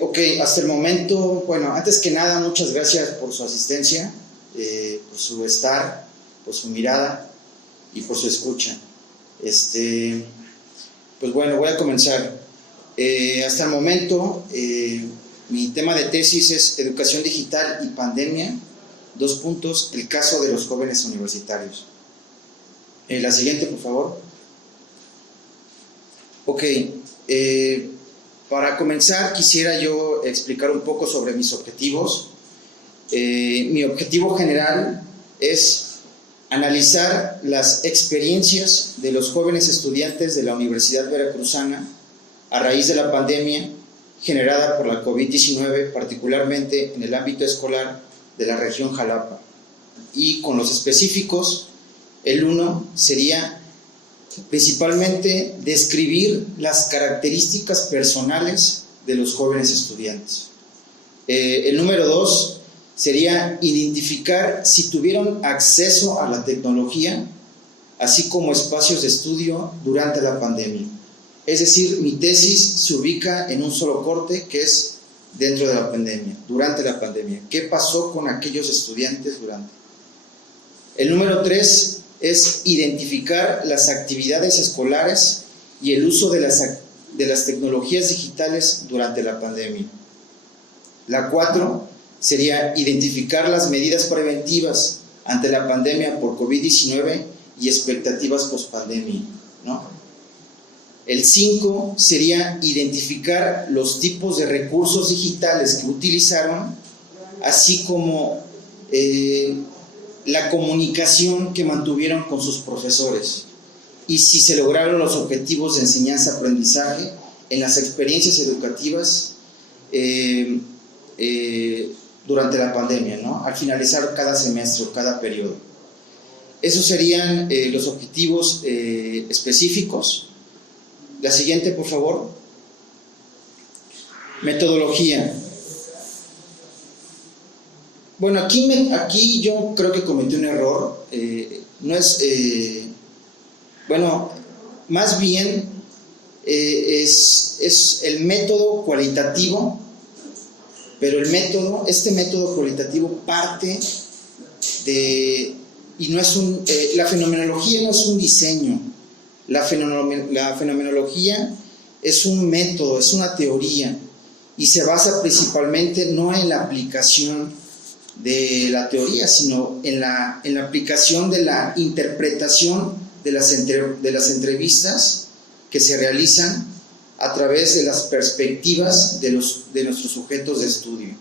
Ok, hasta el momento, bueno, antes que nada, muchas gracias por su asistencia, por su estar, por su mirada y por su escucha. Pues bueno, voy a comenzar. Hasta el momento, mi tema de tesis es Educación Digital y Pandemia, el caso de los jóvenes universitarios. La siguiente, por favor. Ok, para comenzar quisiera yo explicar un poco sobre mis objetivos. Mi objetivo general es analizar las experiencias de los jóvenes estudiantes de la Universidad Veracruzana a raíz de la pandemia generada por la COVID-19, particularmente en el ámbito escolar de la región Jalapa. Y con los específicos, el uno sería principalmente describir las características personales de los jóvenes estudiantes. El número 2 sería identificar si tuvieron acceso a la tecnología, así como espacios de estudio durante la pandemia. Es decir, mi tesis se ubica en un solo corte, que es dentro de la pandemia, durante la pandemia. ¿Qué pasó con aquellos estudiantes durante? El número 3 es identificar las actividades escolares y el uso de las tecnologías digitales durante la pandemia. La 4 sería identificar las medidas preventivas ante la pandemia por COVID-19 y expectativas post-pandemia, ¿no? El 5 sería identificar los tipos de recursos digitales que utilizaron, así como la comunicación que mantuvieron con sus profesores y si se lograron los objetivos de enseñanza-aprendizaje en las experiencias educativas durante la pandemia, ¿no? Al finalizar cada semestre o cada periodo. Esos serían los objetivos específicos. La siguiente, por favor. Metodología. Bueno, aquí yo creo que cometí un error. No es... bueno, más bien es el método cualitativo, pero este método cualitativo parte de... y no es la fenomenología no es un diseño. La fenomenología es un método, es una teoría, y se basa principalmente no en la aplicación de la teoría, sino en la aplicación de la interpretación de las entrevistas que se realizan a través de las perspectivas de nuestros sujetos de estudio.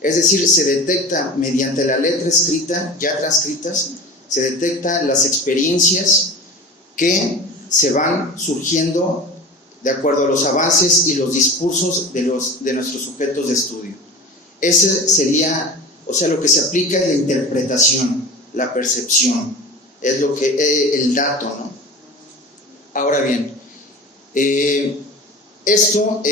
Es decir, se detecta mediante la letra escrita, ya transcritas, se detectan las experiencias que se van surgiendo de acuerdo a los avances y los discursos de nuestros sujetos de estudio. Ese sería, o sea, lo que se aplica es la interpretación, la percepción, es el dato, ¿no? Ahora bien, esto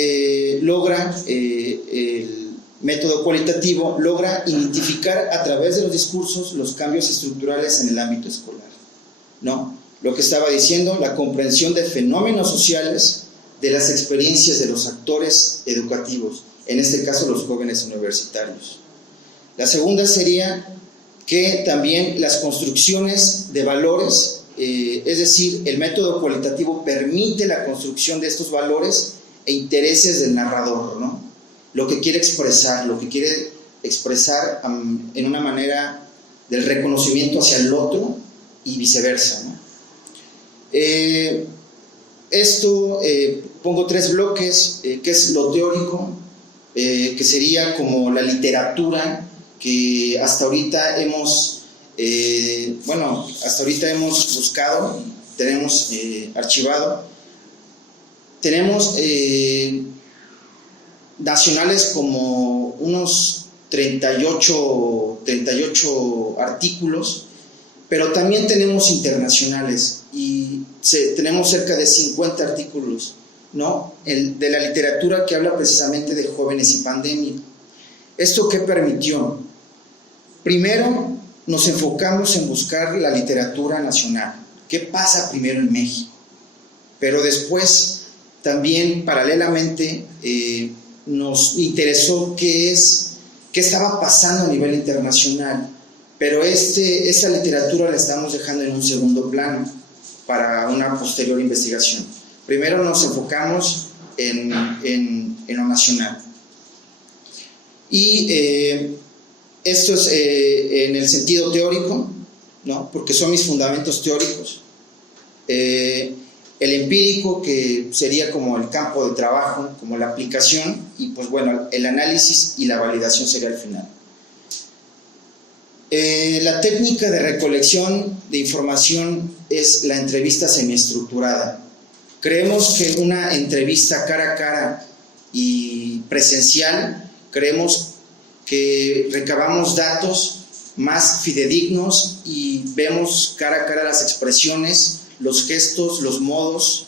logra, el método cualitativo logra identificar a través de los discursos los cambios estructurales en el ámbito escolar, ¿no? Lo que estaba diciendo, la comprensión de fenómenos sociales, de las experiencias de los actores educativos, en este caso los jóvenes universitarios. La segunda sería que también las construcciones de valores, es decir, el método cualitativo permite la construcción de estos valores e intereses del narrador, ¿no? Lo que quiere expresar en una manera del reconocimiento hacia el otro y viceversa, ¿no? Pongo 3 bloques, que es lo teórico, que sería como la literatura que hasta ahorita hemos buscado, tenemos archivado. Tenemos nacionales como unos 38 artículos, pero también tenemos internacionales y tenemos cerca de 50 artículos, ¿no? De la literatura que habla precisamente de jóvenes y pandemia. ¿Esto qué permitió? Primero, nos enfocamos en buscar la literatura nacional. ¿Qué pasa primero en México? Pero después, también paralelamente, nos interesó qué estaba pasando a nivel internacional, pero esta literatura la estamos dejando en un segundo plano para una posterior investigación. Primero nos enfocamos en lo nacional. Y esto es en el sentido teórico, ¿no? Porque son mis fundamentos teóricos. El empírico, que sería como el campo de trabajo, como la aplicación, y pues bueno, el análisis y la validación sería el final. La técnica de recolección de información es la entrevista semiestructurada. Creemos que una entrevista cara a cara y presencial, creemos que recabamos datos más fidedignos y vemos cara a cara las expresiones, los gestos, los modos,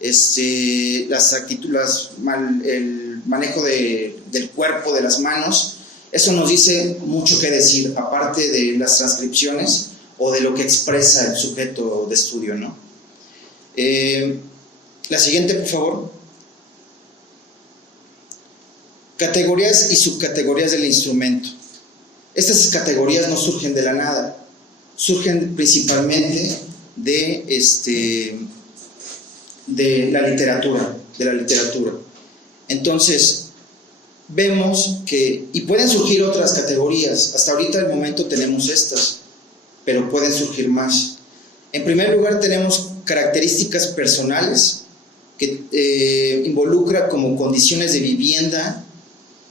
el manejo del cuerpo, de las manos. Eso nos dice mucho que decir, aparte de las transcripciones o de lo que expresa el sujeto de estudio, ¿no? La siguiente, por favor. Categorías y subcategorías del instrumento. Estas categorías no surgen de la nada, surgen principalmente de la literatura, Entonces, vemos que, y pueden surgir otras categorías, hasta ahorita al momento tenemos estas, pero pueden surgir más. En primer lugar tenemos características personales, que involucra como condiciones de vivienda,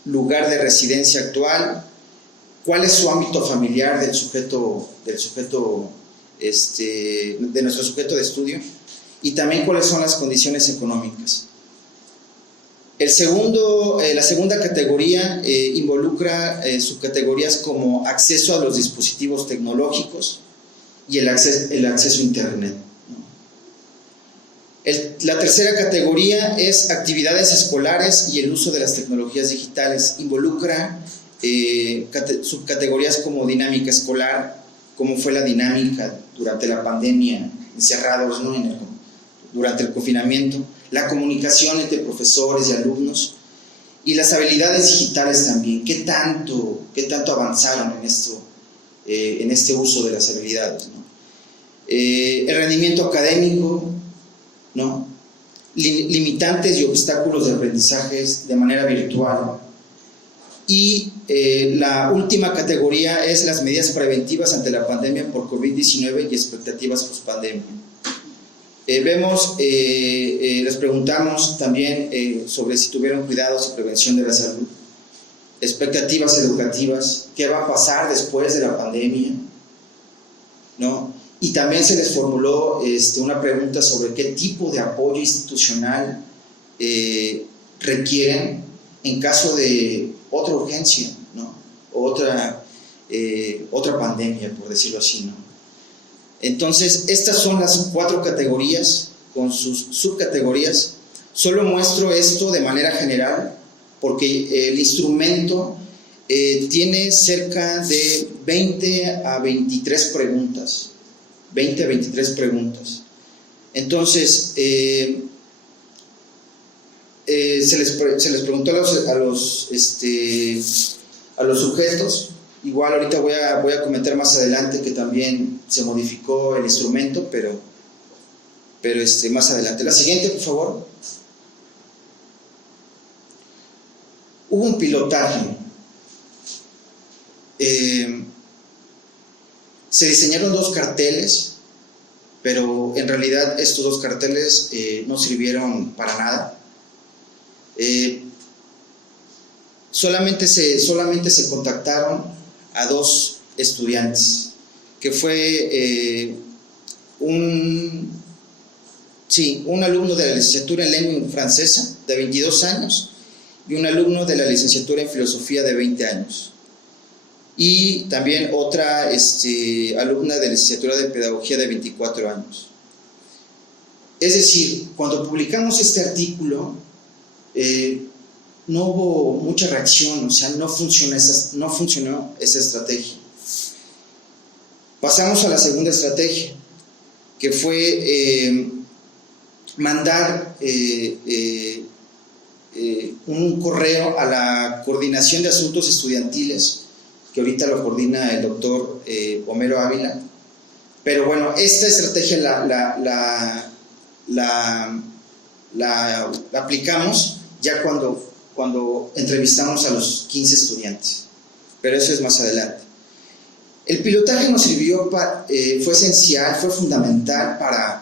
lugar de residencia actual, cuál es su ámbito familiar de nuestro sujeto de estudio, y también cuáles son las condiciones económicas. La segunda categoría involucra subcategorías como acceso a los dispositivos tecnológicos y el acceso a Internet. La tercera categoría es actividades escolares y el uso de las tecnologías digitales. Involucra subcategorías como dinámica escolar, cómo fue la dinámica durante la pandemia, encerrados, ¿no? Durante el confinamiento, la comunicación entre profesores y alumnos, y las habilidades digitales también. ¿Qué tanto avanzaron en este uso de las habilidades, ¿no? El rendimiento académico, ¿no? Limitantes y obstáculos de aprendizajes de manera virtual. Y la última categoría es las medidas preventivas ante la pandemia por COVID-19 y expectativas post-pandemia. Les preguntamos también sobre si tuvieron cuidados y prevención de la salud, expectativas educativas, qué va a pasar después de la pandemia, ¿no? Y también se les formuló una pregunta sobre qué tipo de apoyo institucional requieren en caso de otra urgencia, ¿no? Otra pandemia, por decirlo así, ¿no? Entonces, estas son las 4 categorías con sus subcategorías. Solo muestro esto de manera general porque el instrumento tiene cerca de 20 a 23 preguntas. 20 a 23 preguntas. Entonces, se les preguntó a los sujetos. Igual ahorita voy a comentar más adelante que también se modificó el instrumento, pero más adelante. La siguiente, por favor. Hubo un pilotaje. Se diseñaron 2 carteles, pero en realidad estos 2 carteles no sirvieron para nada. Solamente se contactaron a 2 estudiantes, que fue un alumno de la licenciatura en lengua francesa de 22 años y un alumno de la licenciatura en filosofía de 20 años. Y también otra alumna de la licenciatura de pedagogía de 24 años. Es decir, cuando publicamos este artículo, no hubo mucha reacción, o sea, no funcionó esa estrategia. Pasamos a la segunda estrategia, que fue mandar un correo a la Coordinación de Asuntos Estudiantiles, que ahorita lo coordina el doctor Homero Ávila. Pero bueno, esta estrategia la aplicamos ya cuando entrevistamos a los 15 estudiantes, pero eso es más adelante. El pilotaje nos sirvió, fue esencial, fue fundamental para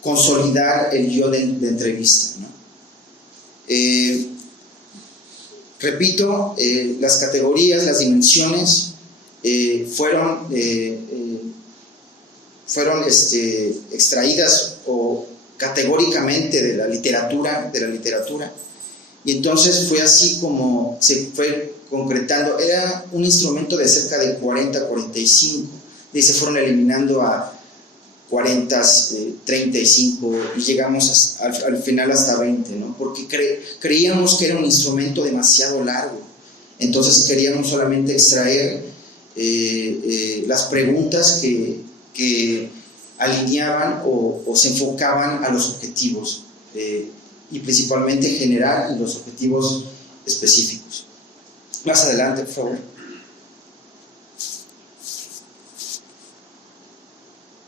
consolidar el guión de entrevista, ¿no? Repito, las categorías, las dimensiones fueron extraídas categóricamente de la literatura, y entonces fue así como se fue concretando. Era un instrumento de cerca de 40, 45, y se fueron eliminando a 40, 35, y llegamos al final hasta 20, ¿no? Porque creíamos que era un instrumento demasiado largo, entonces queríamos solamente extraer las preguntas que alineaban o se enfocaban a los objetivos, y principalmente generar los objetivos específicos. Más adelante, por favor.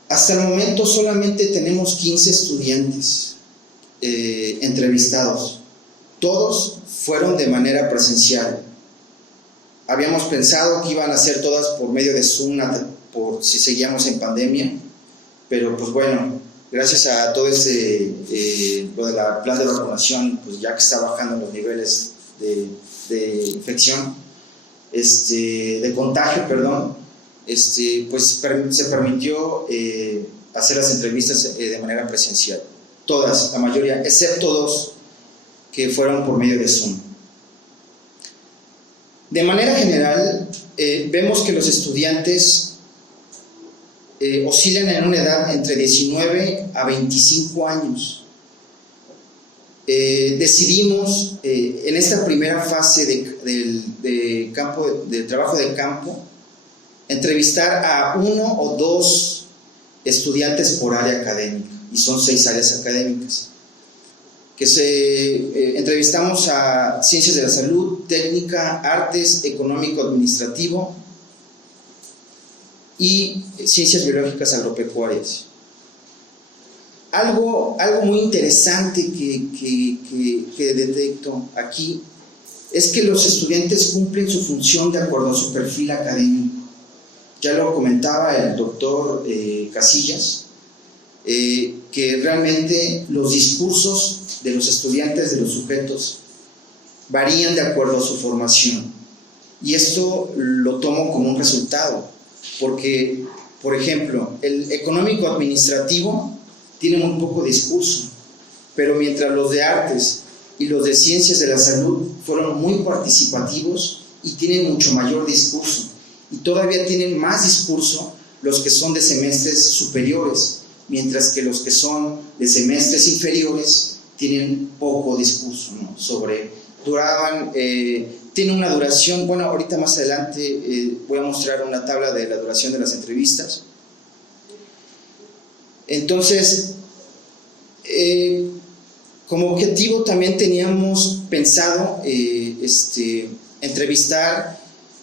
Hasta el momento solamente tenemos 15 estudiantes entrevistados. Todos fueron de manera presencial. Habíamos pensado que iban a ser todas por medio de Zoom, por si seguíamos en pandemia, pero pues bueno, gracias a todo lo de la plan de vacunación, pues ya que está bajando los niveles de infección, de contagio, perdón, pues se permitió hacer las entrevistas de manera presencial. Todas, la mayoría, excepto 2 que fueron por medio de Zoom. De manera general, vemos que los estudiantes oscilan en una edad entre 19 a 25 años. Decidimos en esta primera fase de trabajo de campo entrevistar a 1 o 2 estudiantes por área académica, y son 6 áreas académicas, que entrevistamos a Ciencias de la Salud, Técnica, Artes, Económico Administrativo y Ciencias Biológicas Agropecuarias. Algo muy interesante que detecto aquí es que los estudiantes cumplen su función de acuerdo a su perfil académico. Ya lo comentaba el doctor Casillas, que realmente los discursos de los estudiantes, de los sujetos, varían de acuerdo a su formación. Y esto lo tomo como un resultado, porque, por ejemplo, el económico administrativo tiene muy poco discurso, pero mientras los de artes y los de ciencias de la salud fueron muy participativos y tienen mucho mayor discurso, y todavía tienen más discurso los que son de semestres superiores, mientras que los que son de semestres inferiores tienen poco discurso, ¿no? Tiene una duración, bueno, ahorita más adelante voy a mostrar una tabla de la duración de las entrevistas. Entonces, como objetivo también teníamos pensado entrevistar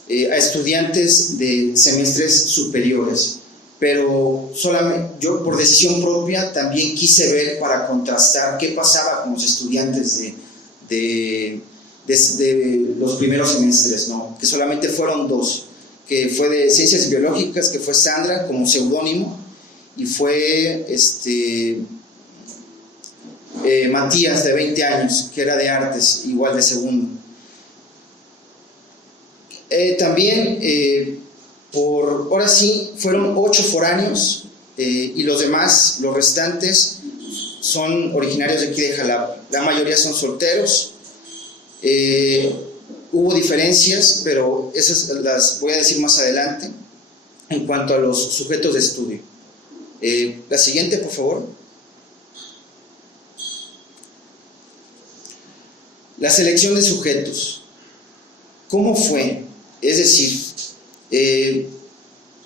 a estudiantes de semestres superiores, pero solamente yo, por decisión propia, también quise ver para contrastar qué pasaba con los estudiantes de los primeros semestres, ¿no? Que solamente fueron 2, que fue de Ciencias Biológicas, que fue Sandra como seudónimo, y fue Matías, de 20 años, que era de Artes, igual de segundo. También, ahora sí, fueron 8 foráneos, y los demás, los restantes, son originarios de aquí de Jalapa. La mayoría son solteros. Hubo diferencias, pero esas las voy a decir más adelante en cuanto a los sujetos de estudio. La siguiente, por favor. La selección de sujetos. ¿Cómo fue? Es decir,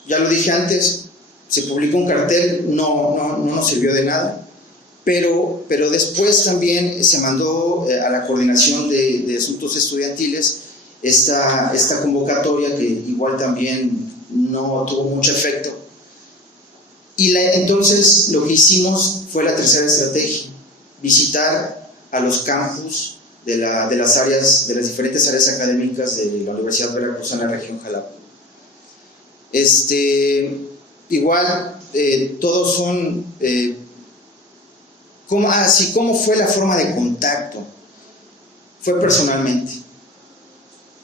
ya lo dije antes, se publicó un cartel, no nos sirvió de nada. pero después también se mandó a la coordinación de asuntos estudiantiles esta convocatoria que igual también no tuvo mucho efecto. Y entonces lo que hicimos fue la tercera estrategia, visitar a los campus de las diferentes áreas académicas de la Universidad Veracruzana en la región Jalapa. Igual, todos son... ¿Cómo fue la forma de contacto? Fue personalmente.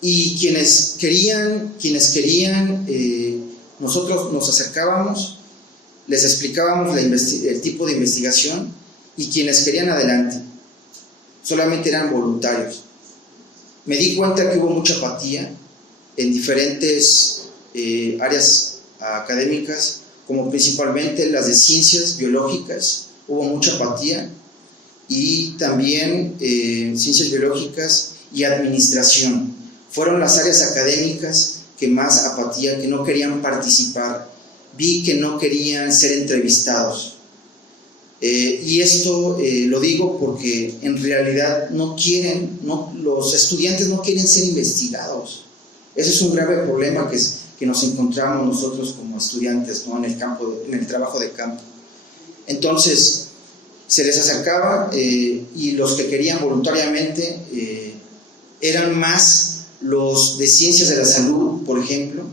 Y quienes querían, nosotros nos acercábamos, les explicábamos el tipo de investigación, y quienes querían adelante, solamente eran voluntarios. Me di cuenta que hubo mucha apatía en diferentes áreas académicas, como principalmente las de ciencias biológicas, hubo mucha apatía, y también ciencias biológicas y administración. Fueron las áreas académicas que más apatía, que no querían participar. Vi que no querían ser entrevistados. Y esto lo digo porque en realidad los estudiantes no quieren ser investigados. Ese es un grave problema que nos encontramos nosotros como estudiantes, ¿no? en el trabajo de campo. Entonces, se les acercaba y los que querían voluntariamente eran más los de ciencias de la salud, por ejemplo,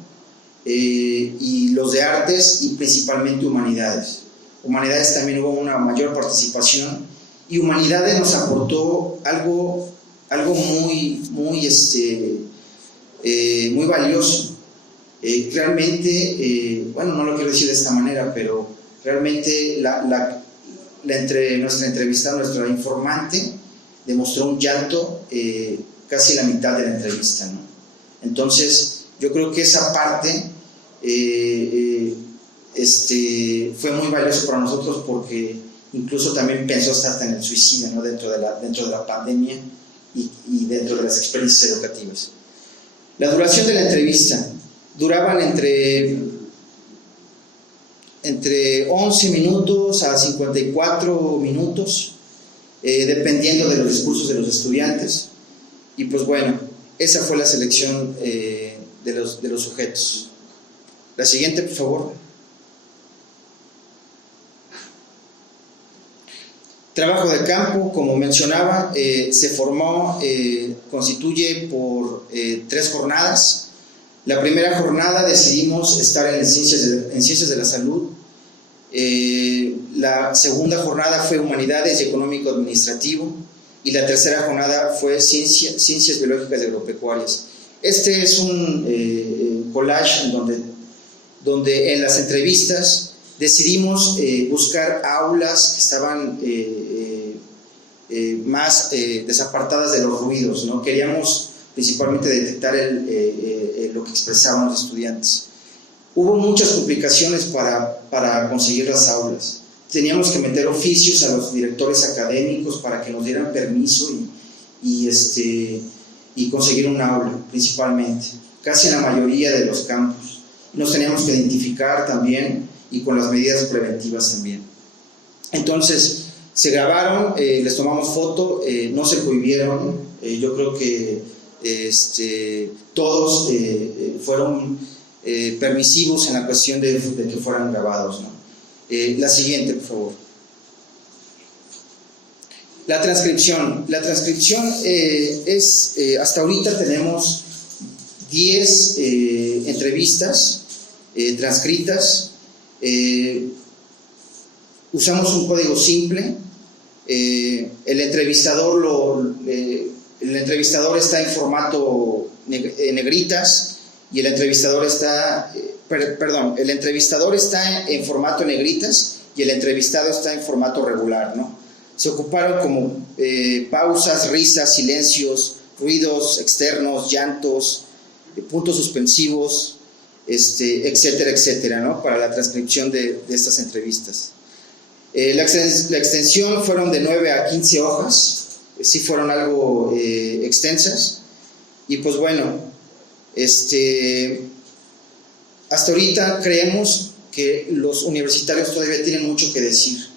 y los de artes y principalmente humanidades. Humanidades también hubo una mayor participación, y humanidades nos aportó algo muy valioso. Realmente, no lo quiero decir de esta manera, pero realmente nuestra entrevistada, nuestra informante, demostró un llanto casi la mitad de la entrevista, ¿no? Entonces, yo creo que esa parte fue muy valioso para nosotros, porque incluso también pensó hasta en el suicidio, ¿no? dentro de la pandemia y dentro de las experiencias educativas. La duración de la entrevista duraban entre 11 minutos a 54 minutos, dependiendo de los discursos de los estudiantes. Y pues bueno, esa fue la selección de los sujetos. La siguiente, por favor. Trabajo de campo, como mencionaba, constituye por 3 jornadas. La primera jornada decidimos estar en ciencias de la salud. La segunda jornada fue humanidades y económico administrativo, y la tercera jornada fue ciencias biológicas y agropecuarias. Este es un collage donde en las entrevistas decidimos buscar aulas que estaban más desapartadas de los ruidos, ¿no? Queríamos principalmente detectar lo que expresaban los estudiantes. Hubo muchas complicaciones para conseguir las aulas. Teníamos que meter oficios a los directores académicos para que nos dieran permiso y conseguir un aula, principalmente, casi en la mayoría de los campus. Nos teníamos que identificar también, y con las medidas preventivas también. Entonces, se grabaron, les tomamos foto, no se prohibieron. Yo creo que todos fueron permisivos en la cuestión de que fueran grabados, ¿no? La siguiente, por favor. La transcripción. La transcripción es, hasta ahorita tenemos 10 entrevistas transcritas. Usamos un código simple. El entrevistador está en formato negritas, y el entrevistador está en formato negritas, y el entrevistado está en formato regular, ¿no? Se ocuparon como pausas, risas, silencios, ruidos externos, llantos, puntos suspensivos, etcétera, etcétera, ¿no? Para la transcripción de estas entrevistas. La extensión fueron de 9 a 15 hojas, sí fueron algo extensas, y pues bueno, hasta ahorita creemos que los universitarios todavía tienen mucho que decir.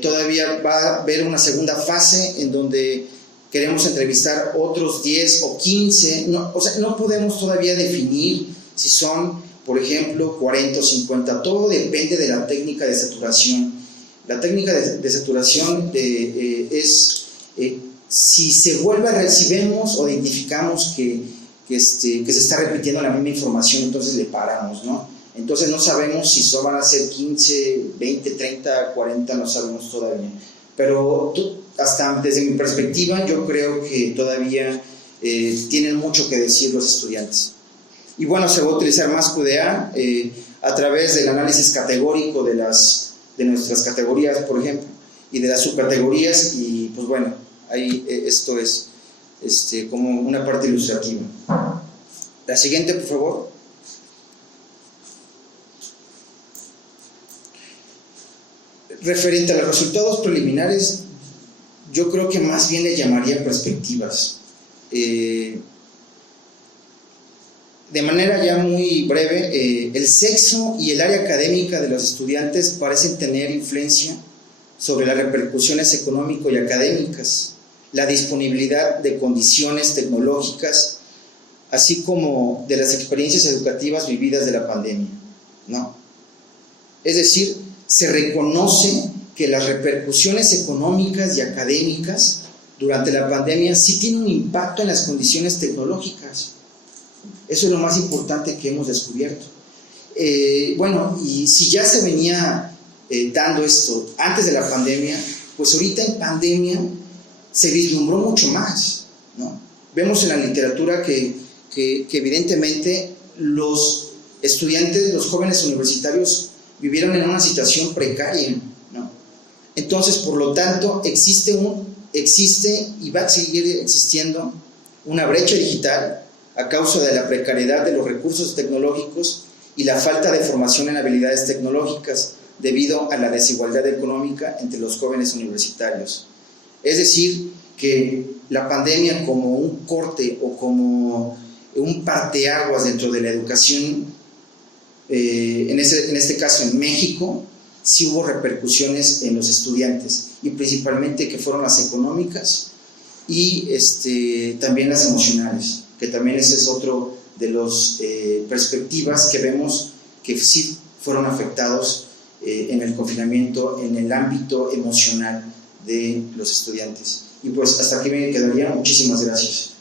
Todavía va a haber una segunda fase en donde queremos entrevistar otros 10 o 15, no, o sea, no podemos todavía definir si son, por ejemplo, 40 o 50, todo depende de la técnica de saturación. La técnica de saturación es, si se vuelve si vemos o identificamos que se está repitiendo la misma información, entonces le paramos, ¿no? Entonces no sabemos si solo van a ser 15, 20, 30, 40, no sabemos todavía. Pero hasta desde mi perspectiva, yo creo que todavía tienen mucho que decir los estudiantes. Y bueno, se va a utilizar más QDA a través del análisis categórico de nuestras categorías, por ejemplo, y de las subcategorías, y pues bueno, ahí esto es como una parte ilustrativa. La siguiente, por favor. Referente a los resultados preliminares, yo creo que más bien le llamaría perspectivas. De manera ya muy breve, el sexo y el área académica de los estudiantes parecen tener influencia sobre las repercusiones económico y académicas, la disponibilidad de condiciones tecnológicas, así como de las experiencias educativas vividas de la pandemia, ¿no? Es decir, se reconoce que las repercusiones económicas y académicas durante la pandemia sí tienen un impacto en las condiciones tecnológicas. Eso es lo más importante que hemos descubierto. Bueno, y si ya se venía dando esto antes de la pandemia, pues ahorita en pandemia se vislumbró mucho más, ¿no? Vemos en la literatura que evidentemente los estudiantes, los jóvenes universitarios vivieron en una situación precaria, ¿no? Entonces, por lo tanto, existe y va a seguir existiendo una brecha digital a causa de la precariedad de los recursos tecnológicos y la falta de formación en habilidades tecnológicas debido a la desigualdad económica entre los jóvenes universitarios. Es decir, que la pandemia, como un corte o como un parteaguas dentro de la educación, en este caso en México, sí hubo repercusiones en los estudiantes, y principalmente que fueron las económicas y también las emocionales, que también ese es otro de las perspectivas que vemos que sí fueron afectados en el confinamiento, en el ámbito emocional de los estudiantes. Y pues hasta aquí me quedaría. Muchísimas gracias.